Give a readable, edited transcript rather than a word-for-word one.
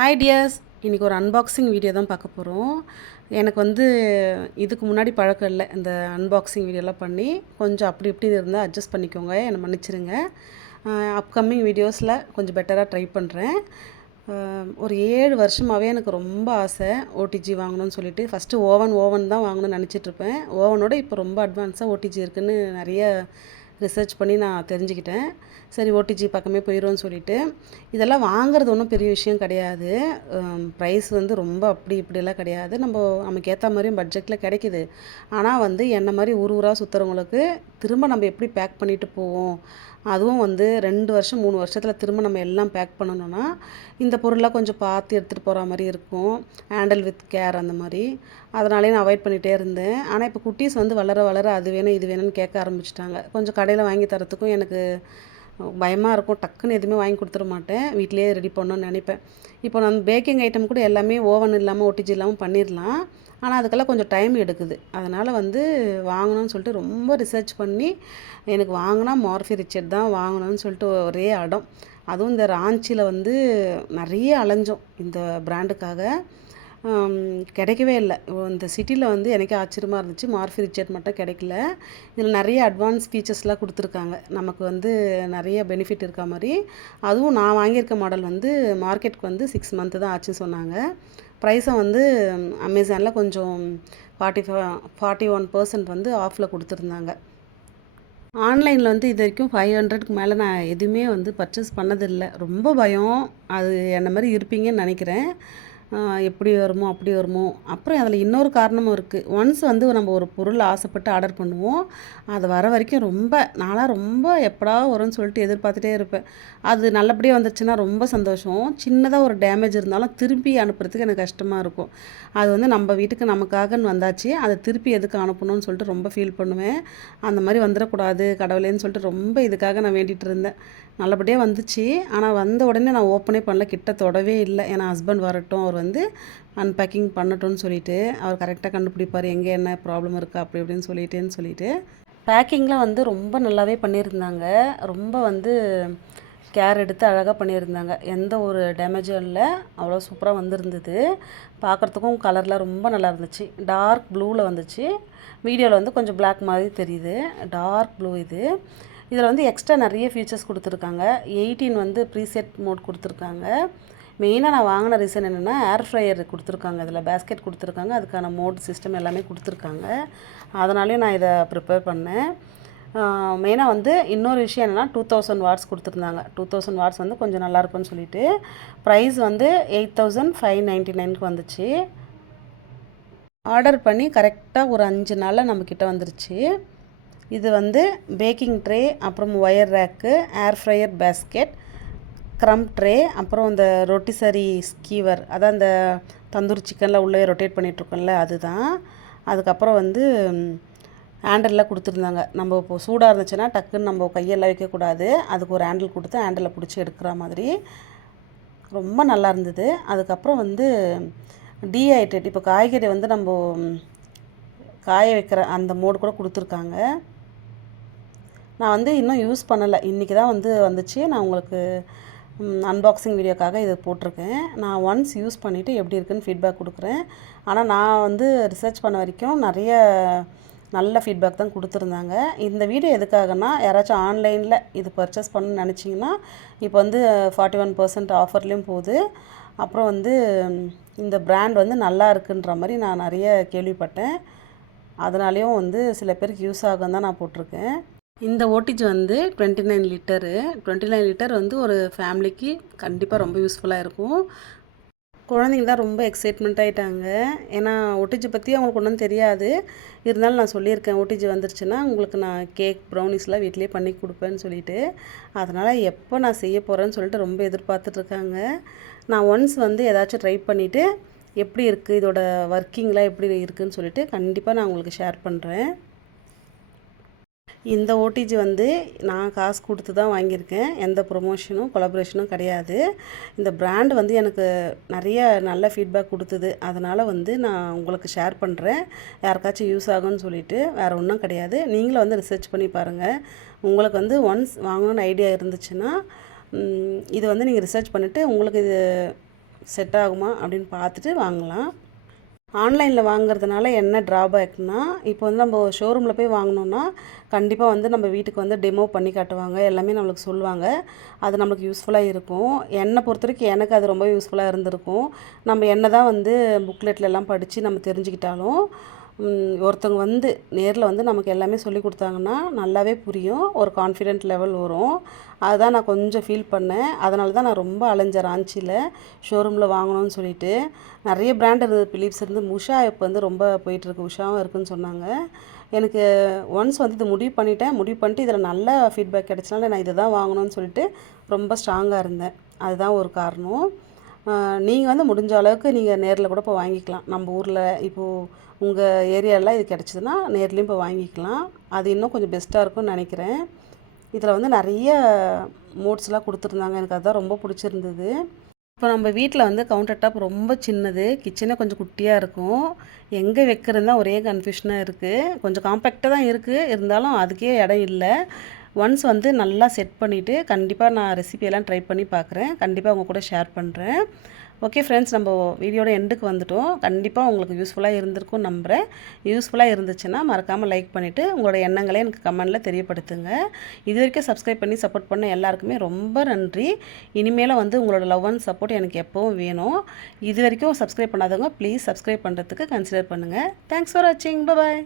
Hi tears, இன்றைக்கி ஒரு unboxing video தான் பார்க்க போகிறோம். எனக்கு இதுக்கு முன்னாடி பழக்கம் இல்லை இந்த அன்பாக்சிங் வீடியோலாம் பண்ணி. கொஞ்சம் அப்படி இப்படி இருந்தால் அட்ஜஸ்ட் பண்ணிக்கோங்க, என்னை மன்னிச்சிருங்க. அப்கமிங் வீடியோஸில் கொஞ்சம் பெட்டராக ட்ரை பண்ணுறேன். ஒரு 7 வருஷமாகவே எனக்கு ரொம்ப ஆசை ஓடிஜி வாங்கணும்னு சொல்லிட்டு. ஃபஸ்ட்டு ஓவன் தான் வாங்கணும்னு நினச்சிட்ருப்பேன். ஓவனோட இப்போ ரொம்ப அட்வான்ஸாக ஓடிஜி இருக்குதுன்னு நிறைய ரிசர்ச் பண்ணி நான் தெரிஞ்சுக்கிட்டேன். சரி, ஓடிஜி பக்கமே போயிடும்னு சொல்லிட்டு. இதெல்லாம் வாங்குறது ஒன்றும் பெரிய விஷயம் கிடையாது. ப்ரைஸ் ரொம்ப அப்படி இப்படிலாம் கிடையாது. நமக்கு ஏற்ற மாதிரியும் பட்ஜெட்டில் கிடைக்கிது. ஆனால் என்ன மாதிரி ஊராக சுற்றுறவங்களுக்கு திரும்ப நம்ம எப்படி பேக் பண்ணிவிட்டு போவோம், அதுவும் 2 வருஷம் 3 வருஷத்தில் திரும்ப நம்ம எல்லாம் பேக் பண்ணணும்னா இந்த பொருளெலாம் கொஞ்சம் பார்த்து எடுத்துகிட்டு போகிற மாதிரி இருக்கும். ஹேண்டில் வித் கேர் அந்த மாதிரி. அதனாலே நான் அவாய்ட் பண்ணிகிட்டே இருந்தேன். ஆனால் இப்போ குட்டீஸ் வளர வளர அது வேணும் இது வேணும்னு கேட்க ஆரம்பிச்சிட்டாங்க. கொஞ்சம் கடையில் வாங்கி தரத்துக்கும் எனக்கு பயமாக இருக்கும். டக்குன்னு எதுவுமே வாங்கி கொடுத்துட மாட்டேன், வீட்டிலேயே ரெடி பண்ணணும்னு நினைப்பேன். இப்போ நான் பேக்கிங் ஐட்டம் கூட எல்லாமே ஓவன் இல்லாமல் ஓடிஜி இல்லாமல் பண்ணிடலாம். ஆனால் அதுக்கெல்லாம் கொஞ்சம் டைம் எடுக்குது. அதனால் வாங்கணும்னு சொல்லிட்டு ரொம்ப ரிசர்ச் பண்ணி எனக்கு வாங்கினா மார்ஃபி ரிச்சர்ட் தான் வாங்கணும்னு சொல்லிட்டு ஒரே அடம். அதுவும் இந்த ராஞ்சியில் நிறைய அலைஞ்சோம் இந்த பிராண்டுக்காக. கிடைக்கவே இல்லை. இந்த சிட்டியில் எனக்கே ஆச்சரியமாக இருந்துச்சு, மார்ஃபி ரிச்சர்ட் மட்டும் கிடைக்கல. இதில் நிறைய அட்வான்ஸ் ஃபீச்சர்ஸ்லாம் கொடுத்துருக்காங்க. நமக்கு நிறைய பெனிஃபிட் இருக்க மாதிரி. அதுவும் நான் வாங்கியிருக்க மாடல் மார்க்கெட்டுக்கு 6 மந்த்து தான் ஆச்சுன்னு சொன்னாங்க. ப்ரைஸும் அமேசானில் கொஞ்சம் 41% ஆஃபில் கொடுத்துருந்தாங்க. ஆன்லைனில் இது வரைக்கும் 500க்கு மேலே நான் எதுவுமே பர்ச்சேஸ் பண்ணதில்லை. ரொம்ப பயம். அது என்ன மாதிரி இருப்பீங்கன்னு நினைக்கிறேன். எப்படி வருமோ அப்படி வருமோ. அப்புறம் அதில் இன்னொரு காரணமும் இருக்குது. ஒன்ஸ் நம்ம ஒரு பொருள் ஆசைப்பட்டு ஆர்டர் பண்ணுவோம். அது வர வரைக்கும் நான்லாம் ரொம்ப எப்படா வரும்னு சொல்லிட்டு எதிர்பார்த்துட்டே இருப்பேன். அது நல்லபடியாக வந்துருச்சுன்னா ரொம்ப சந்தோஷம். சின்னதாக ஒரு டேமேஜ் இருந்தாலும் திருப்பி அனுப்புறதுக்கு எனக்கு கஷ்டமாக இருக்கும். அது நம்ம வீட்டுக்கு நமக்காகன்னு வந்தாச்சு, அதை திருப்பி எதுக்கு அனுப்பணும்னு சொல்லிட்டு ரொம்ப ஃபீல் பண்ணுவேன். அந்த மாதிரி வந்துடக்கூடாது கடவுளேன்னு சொல்லிட்டு ரொம்ப இதுக்காக நான் வேண்டிகிட்டு இருந்தேன். நல்லபடியாக வந்துச்சு. ஆனால் வந்த உடனே நான் ஓப்பனே பண்ணல, கிட்ட தொடவே இல்லை. ஏன்னா ஹஸ்பண்ட் வரட்டும், அவர் அன்பேக்கிங் பண்ணட்டும்னு சொல்லிவிட்டு, அவர் கரெக்டாக கண்டுபிடிப்பார் எங்கே என்ன ப்ராப்ளம் இருக்கா அப்படி இப்படின்னு சொல்லிட்டு பேக்கிங்கில் ரொம்ப நல்லாவே பண்ணியிருந்தாங்க. ரொம்ப கேர் எடுத்து அழகாக பண்ணியிருந்தாங்க. எந்த ஒரு டேமேஜும் இல்லை. அவ்வளோ சூப்பராக வந்திருந்தது. பார்க்குறதுக்கும் கலர்லாம் ரொம்ப நல்லா இருந்துச்சு. டார்க் ப்ளூவில் வந்துச்சு. வீடியோவில் கொஞ்சம் பிளாக் மாதிரி தெரியுது. டார்க் ப்ளூ இது. இதில் எக்ஸ்ட்ரா நிறைய ஃபீச்சர்ஸ் கொடுத்துருக்காங்க. 18 ப்ரீசெட் மோட் கொடுத்துருக்காங்க. மெயினாக நான் வாங்கின ரீசன் என்னென்னா, ஏர் ஃப்ரையர் கொடுத்துருக்காங்க. இதில் பேஸ்கெட் கொடுத்துருக்காங்க. அதுக்கான மோட் சிஸ்டம் எல்லாமே கொடுத்துருக்காங்க. அதனாலே நான் இதை ப்ரிப்பேர் பண்ணேன். மெயினாக இன்னொரு விஷயம் என்னென்னா, 2000 வாட்ஸ் கொடுத்துருந்தாங்க. 2000 வாட்ஸ் கொஞ்சம் நல்லாயிருக்குன்னு சொல்லிட்டு ப்ரைஸ் 8599க்கு வந்துச்சு. ஆர்டர் பண்ணி கரெக்டாக ஒரு 5 நாளில் நம்மக்கிட்ட வந்துருச்சு. இது பேக்கிங் ட்ரே, அப்புறம் wire rack, air fryer basket, crumb tray, அப்புறம் இந்த ரொட்டிசரி ஸ்கீவர், அதான் இந்த தந்தூரி சிக்கனில் உள்ளே ரொட்டேட் பண்ணிகிட்ருக்கோம்ல அதுதான். அதுக்கப்புறம் ஹேண்டல்லாம் கொடுத்துருந்தாங்க. நம்ம இப்போ சூடாக இருந்துச்சுன்னா டக்குன்னு நம்ம கையெல்லாம் வைக்கக்கூடாது. அதுக்கு ஒரு ஹேண்டில் கொடுத்து ஹேண்டில் பிடிச்சி எடுக்கிற மாதிரி ரொம்ப நல்லா இருந்தது. அதுக்கப்புறம் டீஹைட்ரேட், இப்போ காய்கறி நம்ம காய வைக்கிற அந்த மோடு கூட கொடுத்துருக்காங்க. நான் இன்னும் யூஸ் பண்ணலை. இன்றைக்கி தான் வந்துச்சு. நான் உங்களுக்கு அன்பாக்சிங் வீடியோக்காக இதை போட்டிருக்கேன். நான் ஒன்ஸ் யூஸ் பண்ணிவிட்டு எப்படி இருக்குன்னு ஃபீட்பேக் கொடுக்குறேன். ஆனால் நான் ரிசர்ச் பண்ண வரைக்கும் நிறைய நல்ல ஃபீட்பேக் தான் கொடுத்துருந்தாங்க. இந்த வீடியோ எதுக்காகனா, யாராச்சும் ஆன்லைனில் இது பர்ச்சேஸ் பண்ணணும்னு நினச்சிங்கன்னா, இப்போ 41% ஆஃபர்லேயும் போகுது. அப்புறம் இந்த பிராண்ட் நல்லா இருக்குன்ற மாதிரி நான் நிறைய கேள்விப்பட்டேன். அதனாலேயும் சில பேருக்கு யூஸ் ஆகும் தான் நான் போட்டிருக்கேன். இந்த ஓடிஜி 29 லிட்டரு. 29 லிட்டர் ஒரு ஃபேமிலிக்கு கண்டிப்பாக ரொம்ப யூஸ்ஃபுல்லாக இருக்கும். குழந்தைங்க தான் ரொம்ப எக்ஸைட்மெண்ட் ஆகிட்டாங்க. ஏன்னா ஓடிஜி பற்றி அவங்களுக்கு ஒன்றும் தெரியாது. இருந்தாலும் நான் சொல்லியிருக்கேன், ஓடிஜி வந்துருச்சுன்னா உங்களுக்கு நான் கேக் ப்ரௌனிஸ்லாம் வீட்டிலே பண்ணி கொடுப்பேன்னு சொல்லிட்டு. அதனால் எப்போ நான் செய்ய போகிறேன்னு சொல்லிட்டு ரொம்ப எதிர்பார்த்துட்ருக்காங்க. நான் ஒன்ஸ் ஏதாச்சும் ட்ரை பண்ணிவிட்டு எப்படி இருக்குது, இதோட ஒர்க்கிங்லாம் எப்படி இருக்குதுன்னு சொல்லிட்டு கண்டிப்பாக நான் உங்களுக்கு ஷேர் பண்ணுறேன். இந்த ஓடிஜி நான் காசு கொடுத்து தான் வாங்கியிருக்கேன். எந்த ப்ரொமோஷனும் கொலாபரேஷனும் கிடையாது. இந்த பிராண்ட் எனக்கு நிறைய நல்ல ஃபீட்பேக் கொடுத்தது. அதனால் நான் உங்களுக்கு ஷேர் பண்ணுறேன். யாருக்காச்சும் யூஸ் ஆகும்னு சொல்லிட்டு. வேறு ஒன்றும் கிடையாது. நீங்களும் ரிசர்ச் பண்ணி பாருங்கள். உங்களுக்கு ஒன்ஸ் வாங்கணும்னு ஐடியா இருந்துச்சுன்னா, இது நீங்கள் ரிசர்ச் பண்ணிவிட்டு உங்களுக்கு இது செட் ஆகுமா அப்படின்னு பார்த்துட்டு வாங்கலாம். ஆன்லைனில் வாங்குறதுனால என்ன ட்ராபேக்னா, இப்போ வந்து நம்ம ஷோரூமில் போய் வாங்கினோன்னா கண்டிப்பாக வந்து நம்ம வீட்டுக்கு வந்து டெமோ பண்ணி காட்டுவாங்க, எல்லாமே நம்மளுக்கு சொல்லுவாங்க. அது நம்மளுக்கு யூஸ்ஃபுல்லாக இருக்கும். என்னை பொறுத்த வரைக்கும் எனக்கு அது ரொம்ப யூஸ்ஃபுல்லாக இருந்திருக்கும். நம்ம என்ன தான் வந்து புக்லெட்லலாம் படித்து நம்ம தெரிஞ்சுக்கிட்டாலும் ஒருத்தவங்க வந்து நேரில் வந்து நமக்கு எல்லாமே சொல்லி கொடுத்தாங்கன்னா நல்லாவே புரியும், ஒரு கான்ஃபிடென்ட் லெவல் வரும். அதுதான் நான் கொஞ்சம் ஃபீல் பண்ணேன். அதனால தான் நான் ரொம்ப அலைஞ்சேன் ராஞ்சியில் ஷோரூமில் வாங்கணும்னு சொல்லிட்டு. நிறைய பிராண்ட் இருந்தது, பிலிப்ஸ் இருந்து உஷா இப்போ வந்து ரொம்ப போயிட்டுருக்கு, உஷாவும் இருக்குதுன்னு சொன்னாங்க. எனக்கு ஒன்ஸ் வந்து இது முடிவு பண்ணிவிட்டு இதில் நல்ல ஃபீட்பேக் கிடச்சனால நான் இதை தான் வாங்கணும்னு சொல்லிட்டு ரொம்ப ஸ்ட்ராங்காக இருந்தேன். அதுதான் ஒரு காரணம். நீங்கள் வந்து முடிஞ்ச அளவுக்கு நீங்கள் நேரில் கூட போய் வாங்கிக்கலாம். நம்ம ஊரில் இப்போது உங்கள் ஏரியாவில் இது கிடச்சிதுன்னா நேர்லேயும் போய் வாங்கிக்கலாம். அது இன்னும் கொஞ்சம் பெஸ்ட்டாக இருக்கும்னு நினைக்கிறேன். இதில் வந்து நிறைய மோட்ஸ்லாம் கொடுத்துருந்தாங்க, எனக்கு அதுதான் ரொம்ப பிடிச்சிருந்தது. இப்போ நம்ம வீட்டில் வந்து கவுண்டர் டாப் ரொம்ப சின்னது, கிச்சனே கொஞ்சம் குட்டியாக இருக்கும். எங்கே வைக்கிறது தான் ஒரே கன்ஃபியூஷனாக இருக்குது. கொஞ்சம் காம்பேக்டாக தான் இருக்குது, இருந்தாலும் அதுக்கே இடம் இல்லை. ஒன்ஸ் வந்து நல்லா செட் பண்ணிவிட்டு கண்டிப்பாக நான் ரெசிபியெல்லாம் ட்ரை பண்ணி பார்க்குறேன். கண்டிப்பாக உங்கள் கூட ஷேர் பண்ணுறேன். ஓகே ஃப்ரெண்ட்ஸ், நம்ம வீடியோட எண்டுக்கு வந்துட்டோம். கண்டிப்பாக உங்களுக்கு யூஸ்ஃபுல்லாக இருந்திருக்கும் நம்புகிறேன். யூஸ்ஃபுல்லாக இருந்துச்சுன்னா மறக்காமல் லைக் பண்ணிவிட்டு உங்களோட எண்ணங்களே எனக்கு கமெண்டில் தெரியப்படுத்துங்க. இது வரைக்கும் சப்ஸ்கிரைப் பண்ணி சப்போர்ட் பண்ண எல்லாருக்குமே ரொம்ப நன்றி. இனிமேல் வந்து உங்களோட லவ் அண்ட் சப்போர்ட் எனக்கு எப்போவும் வேணும். இது வரைக்கும் சப்ஸ்கிரைப் பண்ணாதவங்க ப்ளீஸ் சப்ஸ்கிரைப் பண்ணுறதுக்கு கன்சிடர் பண்ணுங்கள். தேங்க்ஸ் ஃபார் வாட்சிங். பாய்.